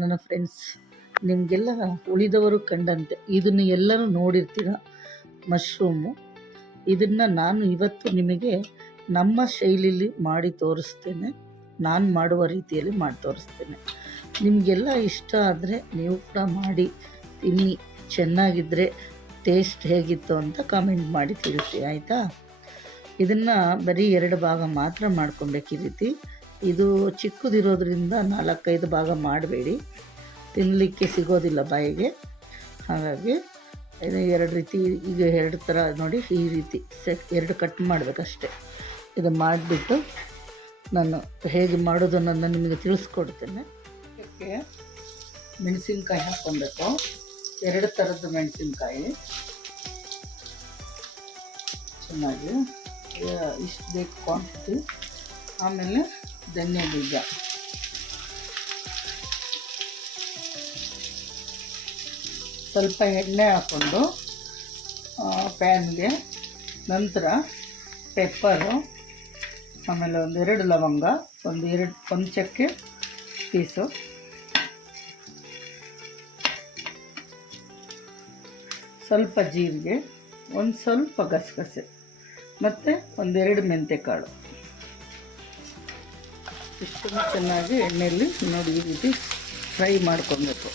ನನ್ನ ಫ್ರೆಂಡ್ಸ್, ನಿಮಗೆಲ್ಲ ಉಳಿದವರು ಕಂಡಂತೆ ಇದನ್ನು ಎಲ್ಲರೂ ನೋಡಿರ್ತೀರ. ಮಶ್ರೂಮು ಇದನ್ನು ನಾನು ಇವತ್ತು ನಿಮಗೆ ನಮ್ಮ ಶೈಲಿಯಲ್ಲಿ ಮಾಡಿ ತೋರಿಸ್ತೇನೆ. ನಾನು ಮಾಡುವ ರೀತಿಯಲ್ಲಿ ಮಾಡಿ ತೋರಿಸ್ತೇನೆ. ನಿಮಗೆಲ್ಲ ಇಷ್ಟ ಆದರೆ ನೀವು ಕೂಡ ಮಾಡಿ ತಿನ್ನಿ. ಚೆನ್ನಾಗಿದ್ದರೆ ಟೇಸ್ಟ್ ಹೇಗಿತ್ತು ಅಂತ ಕಾಮೆಂಟ್ ಮಾಡಿ ತಿಳಿಸಿ, ಆಯಿತಾ? ಇದನ್ನು ಬರೀ 2 ಭಾಗ ಮಾತ್ರ ಮಾಡ್ಕೊಬೇಕು. ಈ ರೀತಿ ಇದು ಚಿಕ್ಕದಿರೋದ್ರಿಂದ 4-5 ಭಾಗ ಮಾಡಬೇಡಿ, ತಿನ್ನಲಿಕ್ಕೆ ಸಿಗೋದಿಲ್ಲ ಬಾಯಿಗೆ. ಹಾಗಾಗಿ ಇದು 2 ರೀತಿ, ಈಗ 2 ಥರ ನೋಡಿ, ಈ ರೀತಿ 2 ಕಟ್ ಮಾಡಬೇಕಷ್ಟೆ. ಇದು ಮಾಡಿಬಿಟ್ಟು ನಾನು ಹೇಗೆ ಮಾಡೋದನ್ನು ನಿಮಗೆ ತಿಳಿಸ್ಕೊಡ್ತೇನೆ. ಇದಕ್ಕೆ ಮೆಣಸಿನ್ಕಾಯಿ ಹಾಕ್ಕೊಬೇಕು, 2 ಥರದ್ದು ಮೆಣಸಿನ್ಕಾಯಿ ಚೆನ್ನಾಗಿ, ಇಷ್ಟು ಬೇಕು ಕ್ವಾಂಟಿಟಿ. ಆಮೇಲೆ ಧನಿಯಾ ಬೀಜ, ಸ್ವಲ್ಪ ಎಣ್ಣೆ ಹಾಕ್ಕೊಂಡು ಪ್ಯಾನ್ಗೆ, ನಂತರ ಪೆಪ್ಪರು, ಆಮೇಲೆ 1-2 ಲವಂಗ, ಒಂದು ಚಕ್ಕೆ ಪೀಸು, ಸ್ವಲ್ಪ ಜೀರಿಗೆ, ಒಂದು ಸ್ವಲ್ಪ ಗಸಗಸೆ ಮತ್ತು 1-2 ಮೆಂತ್ಯಕಾಳು. ಇಷ್ಟನ್ನು ಚೆನ್ನಾಗಿ ಎಣ್ಣೆಯಲ್ಲಿ ನೋಡಿ ಈ ರೀತಿ ಫ್ರೈ ಮಾಡ್ಕೊಬೇಕು.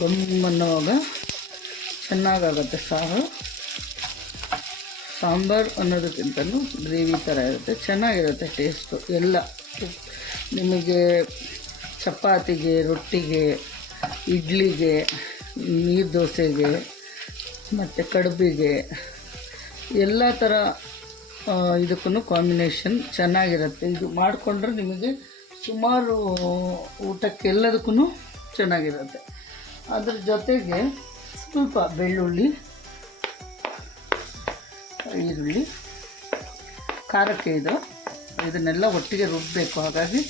ಗಮ್ಮನ್ನುವಾಗ ಚೆನ್ನಾಗಾಗುತ್ತೆ ಸಾರು. ಸಾಂಬಾರು ಅನ್ನೋದಕ್ಕಿಂತಲೂ ಗ್ರೇವಿ ಥರ ಇರುತ್ತೆ, ಚೆನ್ನಾಗಿರುತ್ತೆ ಟೇಸ್ಟು. ಎಲ್ಲ ನಿಮಗೆ ಚಪಾತಿಗೆ, ರೊಟ್ಟಿಗೆ, ಇಡ್ಲಿಗೆ, ನೀರು ದೋಸೆಗೆ ಮತ್ತು ಕಡುಬಿಗೆ ಎಲ್ಲ ಥರ ಇದಕ್ಕೂ ಕಾಂಬಿನೇಷನ್ ಚೆನ್ನಾಗಿರುತ್ತೆ. ಇದು ಮಾಡಿಕೊಂಡ್ರೆ ನಿಮಗೆ ಸುಮಾರು ಊಟಕ್ಕೆಲ್ಲದಕ್ಕೂ ಚೆನ್ನಾಗಿರುತ್ತೆ. ಅದ್ರ ಜೊತೆಗೆ ಸ್ವಲ್ಪ ಬೆಳ್ಳುಳ್ಳಿ, ಈರುಳ್ಳಿ, ಖಾರಕ್ಕೆ ಇದನ್ನೆಲ್ಲ ಒಟ್ಟಿಗೆ ರುಬ್ಬಬೇಕು. ಹಾಗಾಗಿ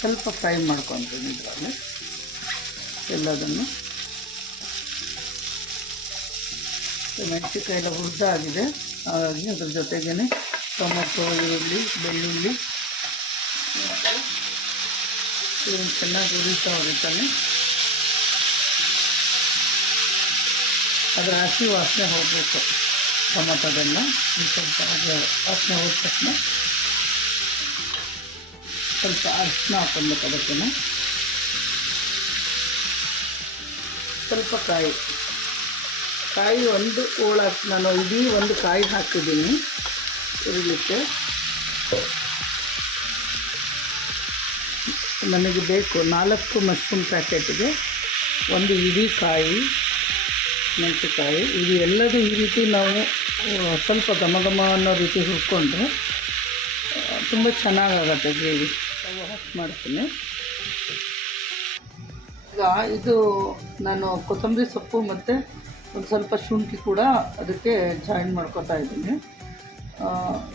ಸ್ವಲ್ಪ ಫ್ರೈ ಮಾಡ್ಕೊತೀನಿ ಇದರಲ್ಲಿ ಎಲ್ಲದನ್ನು. ಮೆಣಸಿನ್ಕಾಯಿ ಎಲ್ಲ ಹುರಿದಾಗಿದೆ, ಹಾಗಾಗಿ ಅದ್ರ ಜೊತೆಗೇ ಟೊಮೊಟೊ, ಈರುಳ್ಳಿ, ಬೆಳ್ಳುಳ್ಳಿ ಇದನ್ನು ಚೆನ್ನಾಗಿ ಹುರಿತಾನೆ. ಅದರ ಹಸಿ ವಾಸನೆ ಹೋಗಬೇಕು. ಟೊಮೊಟೊದೆಲ್ಲ ಸ್ವಲ್ಪ ವಾಸನೆ ಹೋದ ತಕ್ಷಣ ಸ್ವಲ್ಪ ಅರಿಶಿನ ಹಾಕ್ಕೊಬೇಕು. ಅದಕ್ಕೆ ಸ್ವಲ್ಪ ಕಾಯಿ ಒಂದು ಹೋಳಾಕಿ, ನಾನು ಇಡೀ ಒಂದು ಕಾಯಿ ಹಾಕಿದ್ದೀನಿ ಇರಲಿಕ್ಕೆ. ನನಗೆ ಬೇಕು 4 ಮಶ್ರೂಮ್ ಪ್ಯಾಕೆಟ್ಗೆ 1 ಇಡೀ ಕಾಯಿ ಮೆಣಸಿನಕಾಯಿ. ಇದು ಎಲ್ಲದೂ ಈ ರೀತಿ ನಾವು ಸ್ವಲ್ಪ ಘಮ ಅನ್ನೋ ರೀತಿ ಹುರ್ಕೊಂಡ್ರೆ ತುಂಬ ಚೆನ್ನಾಗಾಗತ್ತೆ ಗ್ರೇವಿ. ಮಾಡ್ತೀನಿ ಈಗ. ಇದು ನಾನು ಕೊತ್ತಂಬರಿ ಸೊಪ್ಪು ಮತ್ತು ಒಂದು ಸ್ವಲ್ಪ ಶುಂಠಿ ಕೂಡ ಅದಕ್ಕೆ ಜಾಯಿನ್ ಮಾಡ್ಕೊತಾ ಇದ್ದೀನಿ.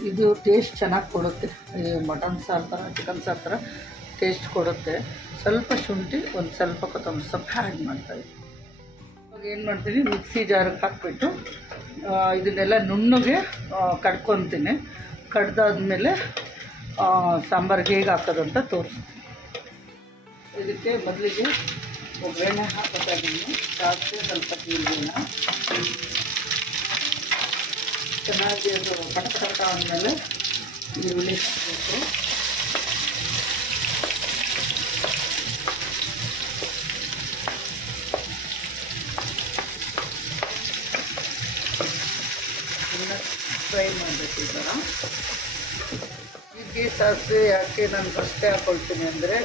ಇದು ಟೇಸ್ಟ್ ಚೆನ್ನಾಗಿ ಕೊಡುತ್ತೆ. ಮಟನ್ ಸಾರು ಥರ, ಚಿಕನ್ ಸಾರು ಥರ ಟೇಸ್ಟ್ ಕೊಡುತ್ತೆ. ಸ್ವಲ್ಪ ಶುಂಠಿ, ಒಂದು ಸ್ವಲ್ಪ ಕೊತ್ತಂಬರಿ ಸೊಪ್ಪು ಆ್ಯಡ್ ಮಾಡ್ತಾಯಿದ್ದೀನಿ. ಇವಾಗ ಏನು ಮಾಡ್ತೀನಿ, ಮಿಕ್ಸಿ ಜಾರಿಗೆ ಹಾಕಿಬಿಟ್ಟು ಇದನ್ನೆಲ್ಲ ನುಣ್ಣಗೆ ಕಡ್ಕೊತೀನಿ. ಕಡ್ದಾದ್ಮೇಲೆ ಸಾಂಬಾರಿಗೆ ಹೇಗೆ ಹಾಕೋದು ಅಂತ ತೋರಿಸ್ತೀನಿ. ಇದಕ್ಕೆ ಮೊದಲಿಗೆ ಒಗ್ಗರಣೆ ಹಾಕೋತಾ ಇದ್ದೀನಿ. ಸಾಸಿವೆ, ಸ್ವಲ್ಪ ಜೀರಿಗೆನ ಚೆನ್ನಾಗಿ ಅದು ಪಟ ಆದಮೇಲೆ ಈರುಳ್ಳಿ ಹಾಕಬೇಕು. ಫ್ರೈ ಮಾಡಬೇಕು ಈ ಥರ. ಜೀರಿಗೆ, ಸಾಸಿವೆ ಯಾಕೆ ನಾನು ಫಸ್ಟೇ ಹಾಕ್ಕೊಳ್ತೀನಿ ಅಂದರೆ,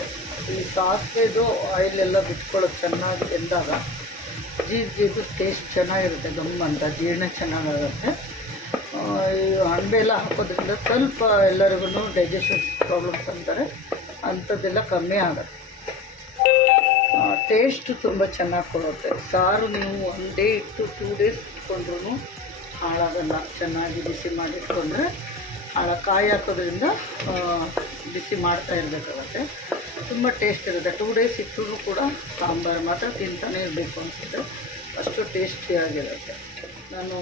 ಈ ಸಾಸಿವೆದು ಆಯಿಲೆಲ್ಲ ಬಿಟ್ಕೊಳ್ಳೋದು ಚೆನ್ನಾಗಿ ಎಂದಾಗ ಜೀರಿಗೆದು ಟೇಸ್ಟ್ ಚೆನ್ನಾಗಿರುತ್ತೆ. ಅಂತ ಜೀರ್ಣ ಚೆನ್ನಾಗಾಗುತ್ತೆ. ಈ ಅಣಬೆ ಎಲ್ಲ ಹಾಕೋದ್ರಿಂದ ಸ್ವಲ್ಪ ಎಲ್ಲರಿಗೂ ಡೈಜೆಷನ್ ಪ್ರಾಬ್ಲಮ್ಸ್ ಅಂತಾರೆ, ಅಂಥದ್ದೆಲ್ಲ ಕಮ್ಮಿ ಆಗುತ್ತೆ. ಟೇಸ್ಟ್ ತುಂಬ ಚೆನ್ನಾಗಿ ಕೊಡುತ್ತೆ. ಸಾರು ನೀವು 1 ಡೇ ಇಟ್ಟು 2 ಡೇಸ್ ಇಟ್ಕೊಂಡ್ರೂ ಹಾಳಾಗಲ್ಲ. ಚೆನ್ನಾಗಿ ಬಿಸಿ ಮಾಡಿಟ್ಕೊಂಡ್ರೆ ಕಾಯಿ ಹಾಕೋದ್ರಿಂದ ಬಿಸಿ ಮಾಡ್ತಾ ಇರಬೇಕಾಗತ್ತೆ. ತುಂಬ ಟೇಸ್ಟ್ ಇರುತ್ತೆ. 2 ಡೇಸ್ ಇಟ್ಟರೂ ಕೂಡ ಸಾಂಬಾರು ಮಾತ್ರ ತಿಂತಾನೆ ಇರಬೇಕು ಅನಿಸುತ್ತೆ, ಅಷ್ಟು ಟೇಸ್ಟಿಯಾಗಿರುತ್ತೆ. ನಾನು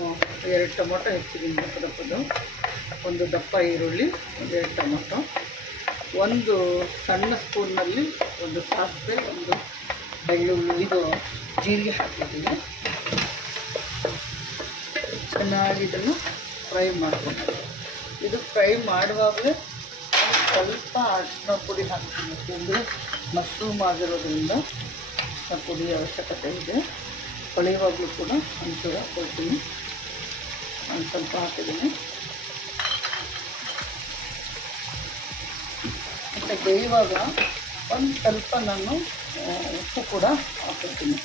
2 ಟೊಮೊಟೊ ಹೆಚ್ಚಿದ್ದೀನಿ, ದಪ್ಪದು, 1 ದಪ್ಪ ಈರುಳ್ಳಿ, 2 ಟೊಮೊಟೊ, ಒಂದು ಸಣ್ಣ ಸ್ಪೂನ್ನಲ್ಲಿ ಒಂದು ಸಾಸಿವೆ, ಒಂದು ಬೆಳ್ಳುಳ್ಳಿ, ಇದು ಜೀರಿಗೆ ಹಾಕಿದ್ದೀನಿ. ಚೆನ್ನಾಗಿ ಇದನ್ನು ಫ್ರೈ ಮಾಡ್ಕೊಂಡು, ಇದು ಫ್ರೈ ಮಾಡುವಾಗಲೇ ಸ್ವಲ್ಪ ಅರಿಶಿನ ಪುಡಿ ಹಾಕ್ತೀನಿ. ಯಾಕೆಂದರೆ ಮಶ್ರೂಮ್ ಆಗಿರೋದ್ರಿಂದ ಅರಿಶಿನ ಪುಡಿ ಅವಶ್ಯಕತೆ ಇದೆ. ಹೊಳೆಯುವಾಗಲೂ ಕೂಡ ಒಂಚೂರು ಕೊಡ್ತೀನಿ, ಒಂದು ಸ್ವಲ್ಪ ಹಾಕಿದ್ದೀನಿ. ಮತ್ತು ಬೇಯುವಾಗ ಒಂದು ಸ್ವಲ್ಪ ನಾನು ಉಪ್ಪು ಕೂಡ ಹಾಕಿರ್ತೀನಿ.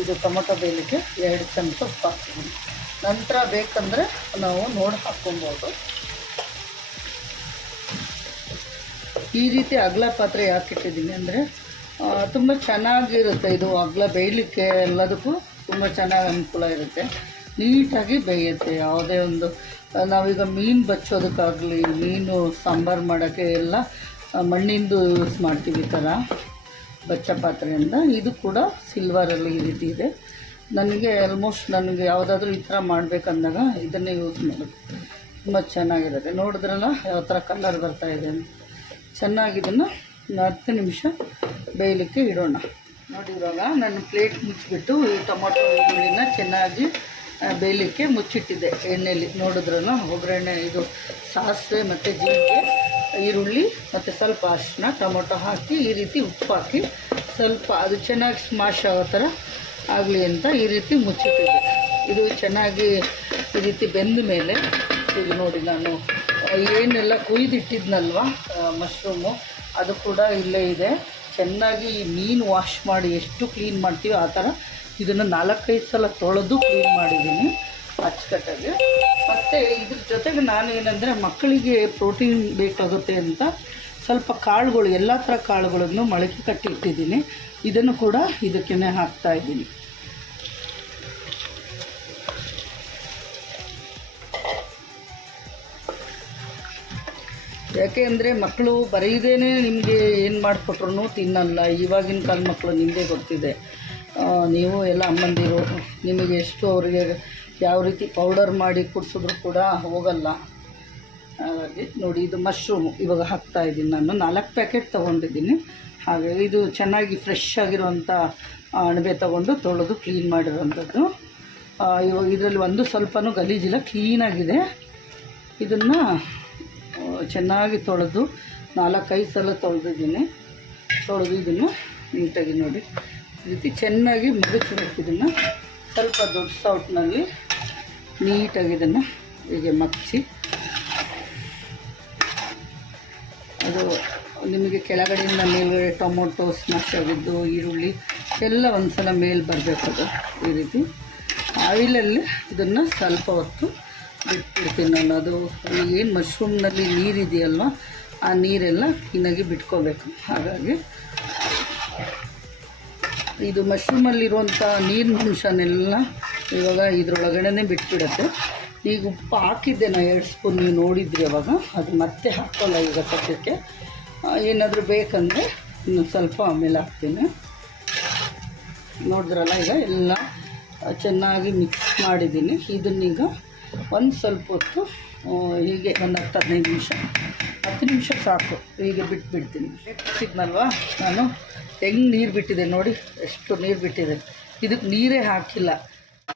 ಇದು ಟೊಮೊಟೊ ಬೇಯಲಿಕ್ಕೆ 2 ಚಮಚ ಉಪ್ಪು ಹಾಕ್ತೀನಿ. ನಂತರ ಬೇಕಂದರೆ ನಾವು ನೋಡಿ ಹಾಕ್ಕೊಬೋದು. ಈ ರೀತಿ ಅಗಲ ಪಾತ್ರೆ ಯಾಕೆ ಇಟ್ಟಿದ್ದೀನಿ ಅಂದರೆ ತುಂಬ ಚೆನ್ನಾಗಿರುತ್ತೆ. ಇದು ಅಗಲ ಬೇಯಲಿಕ್ಕೆ ಎಲ್ಲದಕ್ಕೂ ತುಂಬ ಚೆನ್ನಾಗಿ ಅನುಕೂಲ ಇರುತ್ತೆ, ನೀಟಾಗಿ ಬೇಯುತ್ತೆ. ಯಾವುದೇ ಒಂದು ನಾವೀಗ ಮೀನು ಬಚ್ಚೋದಕ್ಕಾಗಲಿ, ಮೀನು ಸಾಂಬಾರು ಮಾಡೋಕ್ಕೆ ಎಲ್ಲ ಮಣ್ಣಿಂದು ಯೂಸ್ ಮಾಡ್ತೀವಿ ಈ ಥರ ಬಚ್ಚ ಪಾತ್ರೆಯಿಂದ. ಇದು ಕೂಡ ಸಿಲ್ವರಲ್ಲಿ ಈ ರೀತಿ ಇದೆ. ನನಗೆ ಆಲ್ಮೋಸ್ಟ್ ನನಗೆ ಯಾವುದಾದ್ರೂ ಈ ಥರ ಮಾಡಬೇಕಂದಾಗ ಇದನ್ನೇ ಯೂಸ್ ಮಾಡೋದು. ತುಂಬ ಚೆನ್ನಾಗಿರುತ್ತೆ. ನೋಡಿದ್ರಲ್ಲ ಯಾವ ಥರ ಕಲರ್ ಬರ್ತಾಯಿದೆ ಅಂತ. ಚೆನ್ನಾಗಿದ್ದನ್ನು 10 ನಿಮಿಷ ಬೇಯಲಿಕ್ಕೆ ಇಡೋಣ. ನೋಡಿ, ಇವಾಗ ನಾನು ಪ್ಲೇಟ್ ಮುಚ್ಚಿಬಿಟ್ಟು ಈ ಟೊಮೊಟೊ ಈರುಳ್ಳಿನ ಚೆನ್ನಾಗಿ ಬೇಯಲಿಕ್ಕೆ ಮುಚ್ಚಿಟ್ಟಿದ್ದೆ ಎಣ್ಣೆಯಲ್ಲಿ. ನೋಡಿದ್ರಲ್ಲ ಒಗ್ಗರಣೆ, ಇದು ಸಾಸಿವೆ ಮತ್ತು ಜೀರಿಗೆ, ಈರುಳ್ಳಿ ಮತ್ತು ಸ್ವಲ್ಪ ಅರಿಶಿನ, ಟೊಮೊಟೊ ಹಾಕಿ ಈ ರೀತಿ ಉಪ್ಪು ಹಾಕಿ ಸ್ವಲ್ಪ ಅದು ಚೆನ್ನಾಗಿ ಸ್ಮಾಶ್ ಆಗೋ ಥರ ಆಗಲಿ ಅಂತ ಈ ರೀತಿ ಮುಚ್ಚಿಟ್ಟಿದ್ದೆ. ಇದು ಚೆನ್ನಾಗಿ ಈ ರೀತಿ ಬೆಂದ ಮೇಲೆ ಇದು ನೋಡಿ, ನಾನು ಏನೆಲ್ಲ ಕುಯ್ದಿಟ್ಟಿದ್ನಲ್ವ ಮಶ್ರೂಮು, ಅದು ಕೂಡ ಇಲ್ಲೇ ಇದೆ. ಚೆನ್ನಾಗಿ ಈ ಮೀನು ವಾಶ್ ಮಾಡಿ ಎಷ್ಟು ಕ್ಲೀನ್ ಮಾಡ್ತೀವಿ ಆ ಥರ ಇದನ್ನು 4-5 ಸಲ ತೊಳೆದು ಕ್ಲೀನ್ ಮಾಡಿದ್ದೀನಿ ಅಚ್ಚುಕಟ್ಟಾಗಿ. ಮತ್ತು ಇದ್ರ ಜೊತೆಗೆ ನಾನು ಏನಂದರೆ ಮಕ್ಕಳಿಗೆ ಪ್ರೋಟೀನ್ ಬೇಕಾಗುತ್ತೆ ಅಂತ ಸ್ವಲ್ಪ ಕಾಳುಗಳು, ಎಲ್ಲ ಥರ ಕಾಳುಗಳನ್ನು ಮೊಳಕೆ ಕಟ್ಟಿ ಇಟ್ಟಿದ್ದೀನಿ. ಇದನ್ನು ಕೂಡ ಇದಕ್ಕೇ ಹಾಕ್ತಾಯಿದ್ದೀನಿ. ಯಾಕೆ ಅಂದರೆ ಮಕ್ಕಳು ಬರೀದೇನೆ ನಿಮಗೆ ಏನು ಮಾಡಿಕೊಟ್ರು ತಿನ್ನಲ್ಲ. ಇವಾಗಿನ ಕಾಲ ಮಕ್ಕಳು ನಿಮ್ಮದೇ ಗೊತ್ತಿದೆ, ನೀವು ಎಲ್ಲ ಅಮ್ಮಂದಿರು, ನಿಮಗೆ ಎಷ್ಟು ಅವರಿಗೆ ಯಾವ ರೀತಿ ಪೌಡರ್ ಮಾಡಿ ಕುಡಿಸಿದ್ರು ಕೂಡ ಹೋಗಲ್ಲ. ಹಾಗಾಗಿ ನೋಡಿ, ಇದು ಮಶ್ರೂಮು ಇವಾಗ ಹಾಕ್ತಾಯಿದ್ದೀನಿ. ನಾನು 4 ಪ್ಯಾಕೆಟ್ ತೊಗೊಂಡಿದ್ದೀನಿ. ಹಾಗಾಗಿ ಇದು ಚೆನ್ನಾಗಿ ಫ್ರೆಶ್ ಆಗಿರುವಂಥ ಅಣಬೆ ತೊಗೊಂಡು ತೊಳೆದು ಕ್ಲೀನ್ ಮಾಡಿರೋವಂಥದ್ದು. ಇವಾಗ ಇದರಲ್ಲಿ ಒಂದು ಸ್ವಲ್ಪನೂ ಗಲೀಜಿಲ್ಲ, ಕ್ಲೀನಾಗಿದೆ. ಇದನ್ನು ಚೆನ್ನಾಗಿ ತೊಳೆದು 4-5 ಸಲ ತೊಳೆದಿದ್ದೀನಿ. ತೊಳೆದು ಇದನ್ನು ನೀಟಾಗಿ ನೋಡಿ ಈ ರೀತಿ ಚೆನ್ನಾಗಿ ಮಗಚಬೇಕು. ಇದನ್ನು ಸ್ವಲ್ಪ ದೊಡ್ಡ ಸೌಟ್ನಲ್ಲಿ ನೀಟಾಗಿ ಇದನ್ನು ಹೀಗೆ ಮಗ್ಚಿ, ಅದು ನಿಮಗೆ ಕೆಳಗಡೆಯಿಂದ ಮೇಲ್ಗಡೆ ಟೊಮೊಟೊ ಸ್ಮ್ಯಾಶ್ ಆಗಿದ್ದು, ಈರುಳ್ಳಿ ಎಲ್ಲ ಒಂದು ಸಲ ಮೇಲೆ ಬರಬೇಕು. ಅದು ಈ ರೀತಿ ಆಯಿಲಲ್ಲಿ ಇದನ್ನು ಸ್ವಲ್ಪ ಹೊತ್ತು ಬಿಟ್ಬಿಡ್ತೀನಿ ನಾನು. ಅದು ಏನು ಮಶ್ರೂಮ್ನಲ್ಲಿ ನೀರಿದೆಯಲ್ವ, ಆ ನೀರೆಲ್ಲ ಕ್ಲೀನಾಗಿ ಬಿಟ್ಕೋಬೇಕು. ಹಾಗಾಗಿ ಇದು ಮಶ್ರೂಮಲ್ಲಿರುವಂಥ ನೀರಿನ ಅಂಶನೆಲ್ಲ ಇವಾಗ ಇದರೊಳಗಡೆ ಬಿಟ್ಬಿಡುತ್ತೆ. ಈಗ ಉಪ್ಪು ಹಾಕಿದ್ದೆ ನಾನು 2 ಸ್ಪೂನ್, ನೀವು ನೋಡಿದ್ರಿ ಅವಾಗ. ಅದು ಮತ್ತೆ ಹಾಕೋಲ್ಲ ಈಗ ಸದ್ಯಕ್ಕೆ. ಏನಾದರೂ ಬೇಕಂದರೆ ಇನ್ನು ಸ್ವಲ್ಪ ಆಮೇಲೆ ಹಾಕ್ತೀನಿ. ನೋಡಿದ್ರಲ್ಲ, ಈಗ ಎಲ್ಲ ಚೆನ್ನಾಗಿ ಮಿಕ್ಸ್ ಮಾಡಿದ್ದೀನಿ. ಇದನ್ನೀಗ ಒಂದು ಸ್ವಲ್ಪ ಹೊತ್ತು ಹೀಗೆ ಒಂದು 10 ನಿಮಿಷ ಸಾಕು, ಹೀಗೆ ಬಿಟ್ಬಿಡ್ತೀನಿ. ಬಿಟ್ಟಿದ್ನಲ್ವ ನಾನು, ಹೆಂಗೆ ನೀರು ಬಿಟ್ಟಿದೆ ನೋಡಿ, ಎಷ್ಟು ನೀರು ಬಿಟ್ಟಿದೆ. ಇದಕ್ಕೆ ನೀರೇ ಹಾಕಿಲ್ಲ.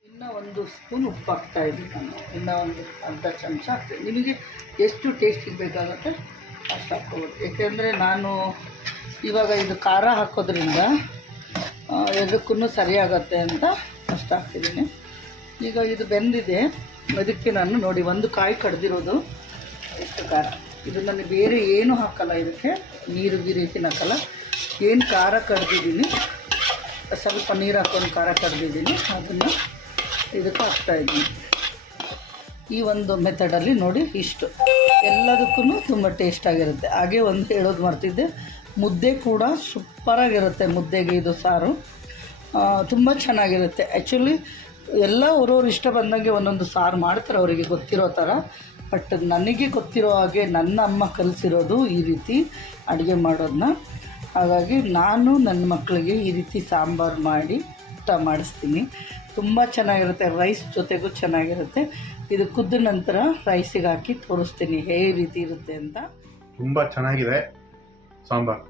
ಇನ್ನೂ 1 ಸ್ಪೂನ್ ಉಪ್ಪು ಹಾಕ್ತಾಯಿದ್ದೀನಿ ನಾನು. ಇನ್ನೂ ಒಂದು ಅರ್ಧ ಚಮಚ ಹಾಕ್ತೀನಿ. ನಿಮಗೆ ಎಷ್ಟು ಟೇಸ್ಟಿಗೆ ಬೇಕಾಗುತ್ತೆ ಅಷ್ಟು ಹಾಕ್ಕೋಬೋದು. ಏಕೆಂದರೆ ನಾನು ಇವಾಗ ಇದು ಖಾರ ಹಾಕೋದ್ರಿಂದ ಎದಕ್ಕೂ ಸರಿಯಾಗತ್ತೆ ಅಂತ ಅಷ್ಟು ಹಾಕ್ತಿದ್ದೀನಿ. ಈಗ ಇದು ಬೆಂದಿದೆ. ಅದಕ್ಕೆ ನಾನು ನೋಡಿ, 1 ಕಾಯಿ ಕಡ್ದಿರೋದು, ಎಷ್ಟು ಖಾರ. ಇದು ನಾನು ಬೇರೆ ಏನೂ ಹಾಕಲ್ಲ, ಇದಕ್ಕೆ ನೀರು ಗೀರೀತಿನ ಹಾಕಲ್ಲ. ಏನು ಖಾರ ಕಡ್ದಿದ್ದೀನಿ, ಸ್ವಲ್ಪ ನೀರು ಹಾಕ್ಕೊಂಡು ಖಾರ ಕಡ್ದಿದ್ದೀನಿ, ಅದನ್ನು ಇದಕ್ಕೆ ಹಾಕ್ತಾಯಿದ್ದೀನಿ. ಈ ಒಂದು ಮೆಥಡಲ್ಲಿ ನೋಡಿ, ಇಷ್ಟು ಎಲ್ಲದಕ್ಕೂ ತುಂಬ ಟೇಸ್ಟಾಗಿರುತ್ತೆ. ಹಾಗೆ ಒಂದು ಹೇಳೋದು ಮರ್ತಿದ್ದೆ, ಮುದ್ದೆ ಕೂಡ ಸೂಪರಾಗಿರುತ್ತೆ. ಮುದ್ದೆಗೆ ಇದು ಸಾರು ತುಂಬ ಚೆನ್ನಾಗಿರುತ್ತೆ. ಆ್ಯಕ್ಚುಲಿ ಎಲ್ಲ ಅವ್ರವ್ರು ಇಷ್ಟ ಬಂದಂಗೆ ಒಂದೊಂದು ಸಾರು ಮಾಡ್ತಾರೆ, ಅವರಿಗೆ ಗೊತ್ತಿರೋ ಥರ. ಬಟ್ ನನಗೆ ಗೊತ್ತಿರೋ ಹಾಗೆ ನನ್ನ ಅಮ್ಮ ಕಲಿಸಿರೋದು ಈ ರೀತಿ ಅಡುಗೆ ಮಾಡೋದನ್ನ. ಹಾಗಾಗಿ ನಾನು ನನ್ನ ಮಕ್ಕಳಿಗೆ ಈ ರೀತಿ ಸಾಂಬಾರು ಮಾಡಿ ಊಟ ಮಾಡಿಸ್ತೀನಿ. ತುಂಬ ಚೆನ್ನಾಗಿರುತ್ತೆ. ರೈಸ್ ಜೊತೆಗೂ ಚೆನ್ನಾಗಿರುತ್ತೆ. ಇದು ಕುದ್ದ ನಂತರ ರೈಸಿಗೆ ಹಾಕಿ ತೋರಿಸ್ತೀನಿ ಹೇಗೆ ರೀತಿ ಇರುತ್ತೆ ಅಂತ. ತುಂಬ ಚೆನ್ನಾಗಿದೆ. ಸಾಂಬಾರ್.